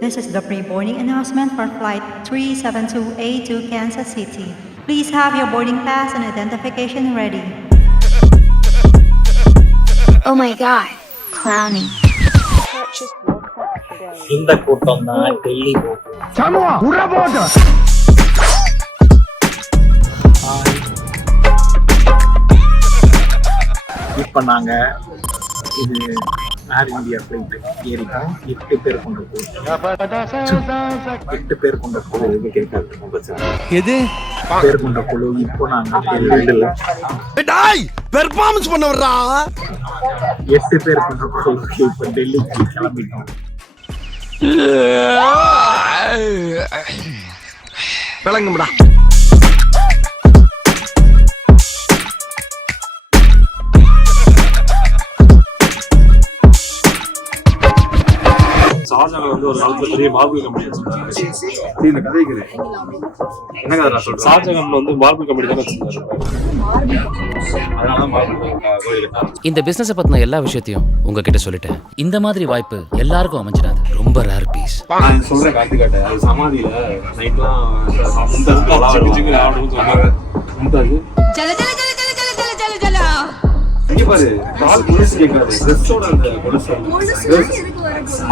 This is the pre-boarding announcement for Flight 372A to Kansas City. Please have your boarding pass and identification ready. Oh my god, clowning. இந்த கூட்டம் தான் டெல்லி இப்போ நாங்க இது ஏர் India flight ஏறிட்டோம். 8 பேர் கொண்ட குழு 8 பேர் கொண்ட குழு எதுவும் கேட்காது. எது பேர் கொண்ட குழு இப்போ நாங்க டெல்லியில பெர்ஃபார்மன்ஸ் பண்ண வர்றா 8 பேர் கொண்ட குழு இப்போ டெல்லிக்கு கிளம்பிட்டோம். விளங்கும்டா. ஷாஜகான் வந்து ஒரு காலத்துல பெரிய மார்பிள் கம்பெனி வச்சிருந்தாரு. இந்த கதை என்ன கதை நான் சொல்றேன். ஷாஜகான் வந்து மார்பிள் கம்பெனி தான் வச்சிருந்தாரு. அதனால மார்பிள் கோயில் கட்டாரு. இந்த பிசினஸ் பத்தின எல்லா விஷயத்தையும் உங்ககிட்ட சொல்லிட்டேன். இந்த மாதிரி வாய்ப்பு எல்லாருக்கும் அமைஞ்சிடாது. ரொம்ப ரேர் பீஸ். நான் சொல்றேன் கார்த்திகாட்ட அது சமாதியில நைட்லாம் இங்க பாரு கால் கொலுசு கேட்காது. ட்ரெஸ்ஸோட அந்த கொலுசு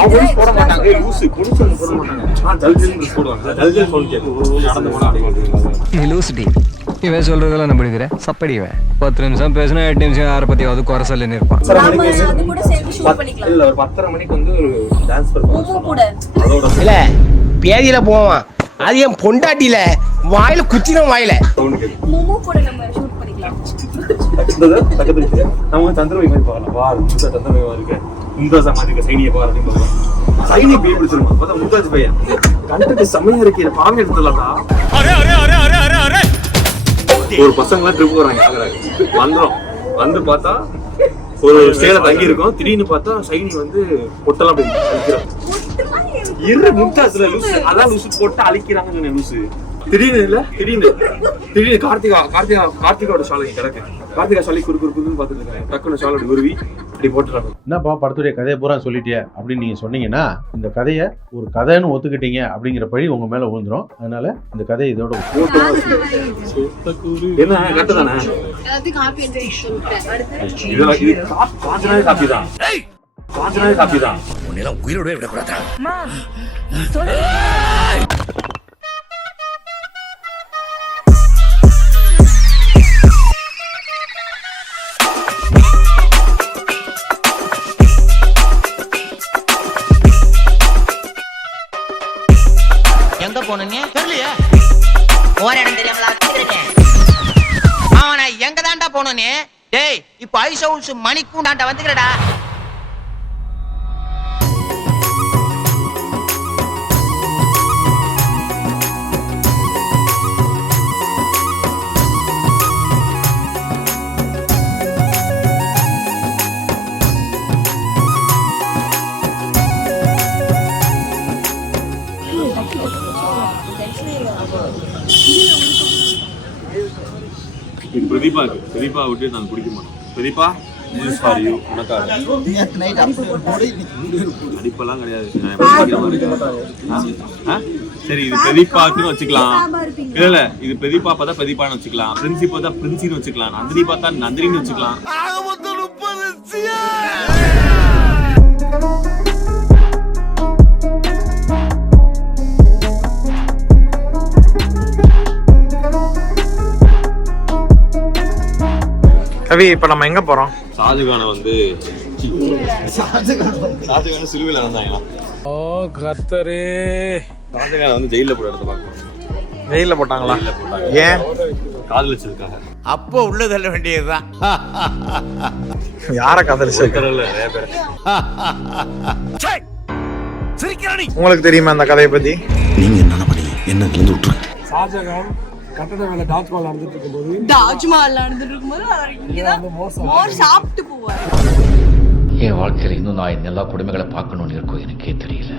அவங்க போட மாட்டாங்க. லூசு கொலுசு போட மாட்டாங்க. ஜல் ஜல் ட்ரெஸ் போடுவாங்க. ஜல் ஜல் சொல்லி கேட்கும் நடந்து போனா அடிக்கிறது. லூசுடி இவன் சொல்றதெல்லாம் நம்பிடுகிறேன். சப்படி இவன் 10 நிமிஷம் பேசினா 8 நிமிஷம் யாரை பத்தியாவது குறை சொல்லி இருப்பான். இல்ல ஒரு 10:30 மணிக்கு வந்து ஒரு டான்ஸ் பெர்ஃபார்மன்ஸ் அதோட இல்ல பேதியில போவான். அது என் பொண்டாட்டியில வாயில குச்சின வாயில நம்ம சந்திரவை மாதிரி பார்க்கலாம். வா முந்தா சந்திரவை இருக்கு. மும்தாஸ் மாதிரி சைனியை பார்க்க பார்க்கலாம். சைனியை போய் பிடிச்சிருமா பார்த்தா மும்தாஜ் பையன் கண்டுட்டு செம்மையா இருக்கு. பாங்க எடுத்துடலாம்டா. ஒரு பசங்க எல்லாம் ட்ரிப் போறாங்க வந்துடும். வந்து பார்த்தா ஒரு ஸ்டேல தங்கி இருக்கோம். திடீர்னு பார்த்தா சைனி வந்து பொட்டெல்லாம் போய் மும்தாஸ்ல லூசு அதான் லூசு போட்டு அழிக்கிறாங்க லூசு. திடீர்னு கார்த்திகாவோட ஷாலை கிடக்கு. கார்த்திகா ஷாலை குறுக்குன்னு பார்த்துட்டு இருக்காங்க. டக்குனு ஷாலோட உருவி இப்படி போட்டுறாங்க. என்னப்பா படத்துடைய கதையை பூரா சொல்லிட்டிய அப்படின்னு நீங்க சொன்னீங்கன்னா இந்த கதையை ஒரு கதைன்னு ஒத்துக்கிட்டீங்க அப்படிங்கிற பழி உங்க மேல விழுந்துரும். அதனால இந்த கதையை இதோட என்ன கரெக்ட் தானே? காப்பி தான் உயிரோட விடக்கூடாதா? எங்க போனீங்க தெரியலையே. ஒரு இடம் தெரியாமலா அவனை எங்க தாண்டா போனோன்னு. டேய் இப்ப ஐஸ் ஹவுஸ் மணிக்கூண்டாண்ட வந்துக்கிறடா. பிரதீபா விட்டு நாங்க குடிக்க மாட்டோம். பிரதீபா அடிப்பெல்லாம் கிடையாது. சரி இது பிரதீபாக்குன்னு வச்சுக்கலாம். இல்ல இது பிரதீபா பார்த்தா பிரதீபான்னு வச்சுக்கலாம். பிரின்சி பார்த்தா பிரின்சின்னு வச்சுக்கலாம். நந்தினி பார்த்தா நந்தினின்னு வச்சுக்கலாம். கவி இப்ப நம்ம எங்க போறோம்? ஷாஜகான வந்து ஷாஜகான சிலுவையில இருந்தாங்க. ஓ கர்த்தரே. ஷாஜகான வந்து ஜெயில போட இடத்த பார்க்கணும். வெயில்ல போட்டாங்களா? ஏன்? காதலிச்சதுக்காக. அப்போ உள்ள தள்ள வேண்டியதுதான். யார காதலிச்சிருக்காரு? நிறைய பேர். உங்களுக்கு தெரியுமா அந்த கதையை பத்தி? நீங்க என்ன பண்ணீங்க? என்ன இருந்து விட்டுரு. ஷாஜகான் கட்டட வேலை தாஜ்மஹால் நடந்துட்டு இருக்கும்போது இங்கதான் மோர் சாப்பிட்டு போவாரு. என் வாழ்க்கையில இன்னும் நான் இந்த எல்லா குடும்பங்களை பார்க்கணும்னு இருக்கும் எனக்கே தெரியல.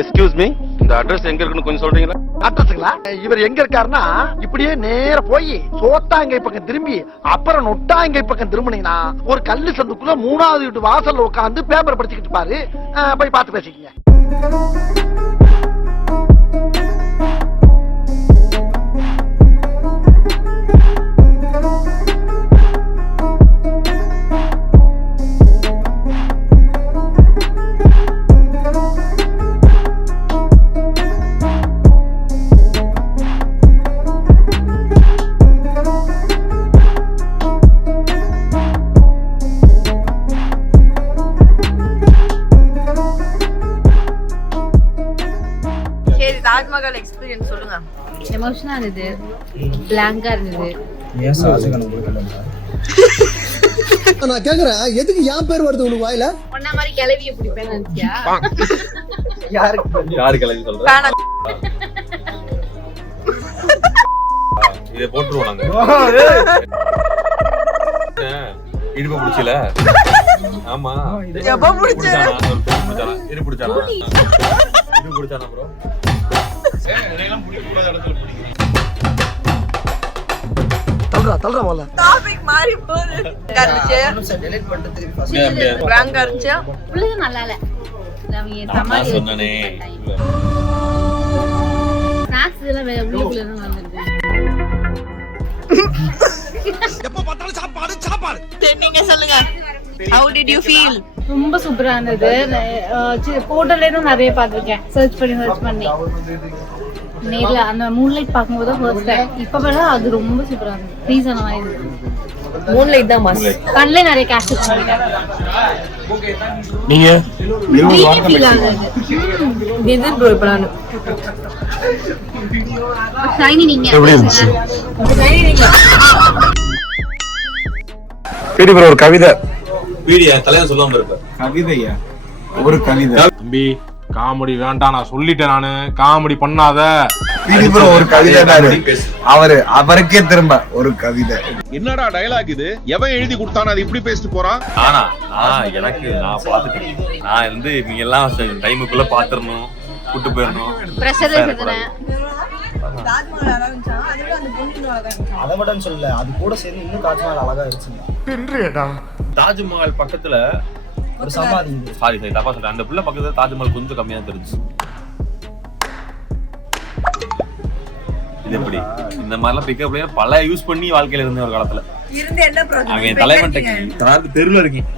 எஸ்கியூஸ் மீ, இந்த அட்ரஸ் எங்க இருக்குன்னு கொஞ்சம் சொல்றீங்களா? அட்ரஸுங்களா? இவர் எங்க இருக்காருன்னா இப்படியே நேர போய் சோத்தாங்கை பக்கம் திரும்பி அப்புறம் நொட்டாங்கை பக்கம் திரும்பினீங்கன்னா ஒரு கல்லு சந்துக்குள்ள 3வது வீட்டு வாசல்ல உட்காந்து பேப்பர் படிச்சுக்கிட்டு பாரு. போய் பார்த்து பேசிக்கங்க. சரி, தாஜ்மஹால் எக்ஸ்பீரியன்ஸ் சொல்லுங்க. எமோஷனா இருந்தது, பிளாங்கா இருந்தது. நான் கேக்குறேன், எதுக்கு என் பேர் வருது உனக்கு வாயில? ஒன்ன மாதிரி கிளவிய பிடிப்பேன்னு நினைச்சியா? யாரு கிளம்பி சொல்ற? இதை போட்டுருவோம் நாங்க. இடுப்பு பிடிச்சல? ஆமா. எப்ப பிடிச்சா? இடுப்பு பிடிச்சானா? இடுப்பு பிடிச்சானா ப்ரோ? தள்ளுறா முதல்ல. டாபிக் மாறி போகுது. பிளாங்கா இருந்துச்சு. புள்ளது நல்லா இல்ல. அவங்க நான் சமாளி சொன்னனே. ஸ்நாக்ஸ் எல்லாம் உள்ளுக்குள்ள தான் வந்துருது. எப்ப பார்த்தாலும் சாப்பாடு சாப்பாடு. சரி, நீங்க சொல்லுங்க. How did you feel? ரொம்ப சூப்பரா இருந்தது. போட்டோல இருந்து நிறைய பார்த்திருக்கேன். சர்ச் பண்ணி நேர்ல அந்த மூன்லைட் பார்க்கும்போது ஃபர்ஸ்ட் டைம். இப்ப வர அது ரொம்ப சூப்பரா இருந்தது. ரீசன் ஆயிடுது. மூன்லைட் தான் மாஸ். கண்ணிலே நிறைய கேஷ் பண்ணிட்டேன். நீங்க ஃபீல் ஆகுது. இது ப்ரோ இப்ப நான் ஷைனி நீங்க எப்படி இருந்துச்சு? சரி ப்ரோ, ஒரு கவிதை. வீடியோ தலைவன் சொல்லாம இருப்ப. கவிதையா? ஒரு கவிதை. தம்பி காமெடி வேண்டாம், நான் சொல்லிட்டேன். நானு காமெடி பண்ணாத. ஒரு கவிதை அவருக்கே திரும்ப ஒரு கவிதை. என்னடா டயலாக் இது? எவன் எழுதி கொடுத்தானே அது இப்படி பேசிட்டு போறான்? ஆனா எனக்கு நான் பாத்துட்டேன். நான் வந்து நீங்க எல்லாம் டைமுக்குள்ள பாத்துறணும், கூட்டு போயிடணும். பிரஷர் இருக்குதுனே. தாஜ்மஹால் அழகா இருந்துச்சா? அதோட அந்த பொண்ணு அழகா இருந்துச்சா? அதை மட்டும் சொல்லல, அது கூட சேர்ந்து இன்னும் தாஜ்மஹால் அழகா இருந்துச்சு. தாஜ்மஹால் பக்கத்துல ஒரு சமாதி. சாரி தப்பா சொல்றேன். அந்த புள்ள பக்கத்துல தாஜ்மஹால் கொஞ்சம் கம்மியா தெரிஞ்சு. இது எப்படி இந்த மாதிரிலாம் பிக்கப் பல யூஸ் பண்ணி வாழ்க்கையில இருந்த ஒரு காலத்துல இருந்து என்ன ப்ராஜெக்ட்? அவன் தலைவன் தெருவில் இருக்கீங்க.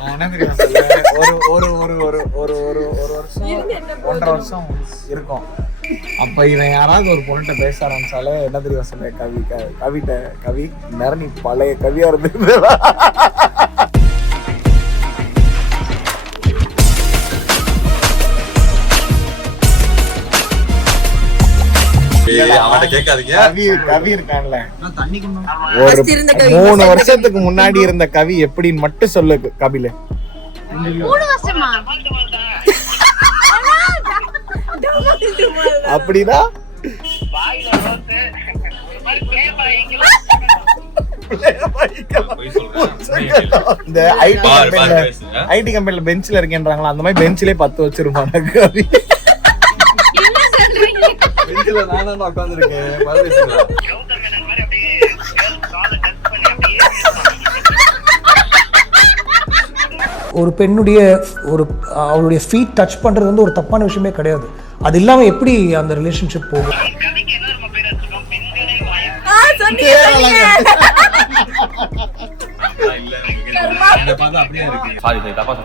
ஒன்றரை வருஷம் இருக்கும். அப்ப இவன் யாராவது ஒரு பொண்ணுகிட்ட பேச ஆரம்பிச்சாலே என்ன தெரியும் சொல்ல, கவி நேரம் நீ பழைய கவியா இருந்து. கவி இருக்கான்ல, ஒரு 3 வருஷத்துக்கு முன்னாடி இருந்த கவி எப்படின்னு மட்டும் சொல்லு கபில. 3 வருஷமா? அப்படின்னா இந்த ஐடி கம்பெனில பெஞ்ச்ல இருக்கேன்றாங்களா, அந்த மாதிரி பெஞ்சிலே 10 வச்சிருப்பாங்க கவி. ஒரு பெண்ணுடைய அவளுடைய ஃபீட் டச் பண்றது வந்து ஒரு தப்பான விஷயமே கிடையாது. அது இல்லாம எப்படி அந்த ரிலேஷன்ஷிப் போகும்?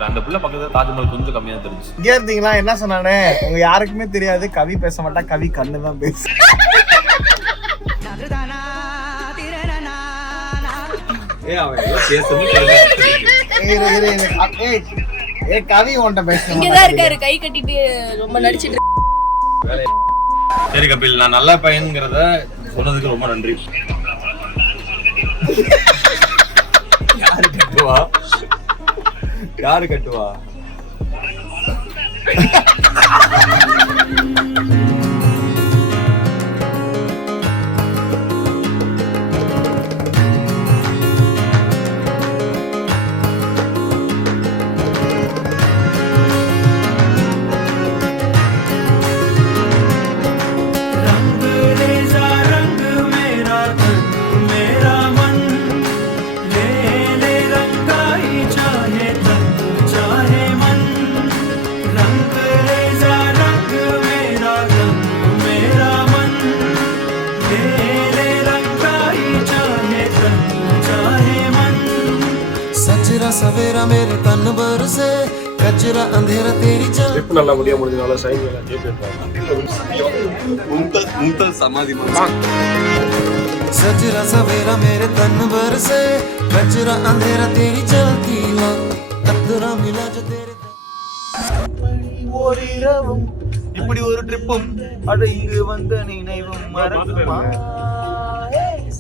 அந்த புள்ள பக்கத்துல தாஜ்மஹால் கொஞ்சம் கம்மியா தெரிஞ்சு. இங்க இருந்தீங்களா? என்ன சொன்னானே, உங்க யாருக்குமே தெரியாது. கவி பேச மாட்டா, கவி கண்ணு தான் பேசு. கவி உன்கிட்ட இங்கதான் இருக்காரு, கை கட்டிட்டு ரொம்ப நடிச்சிட்டு. சரி கபில், நான் நல்ல பையன்ங்கிறத சொன்னதுக்கு ரொம்ப நன்றி. யாரு கட்டுவா? ரங்கு ட்ரிப் நல்லபடியா முடிஞ்சனால சைன் எல்லாம் கேட்டு மும்தல் சமாதி सजरा सवेरा मेरे तन भर से कचरा अंधेरा तेरी चलती ला अतरा मिला जो तेरे ஓரிரவும் இப்படி ஒரு ட்ரிப்பும் அது இங்கு வந்த நினைவும் மறக்குமா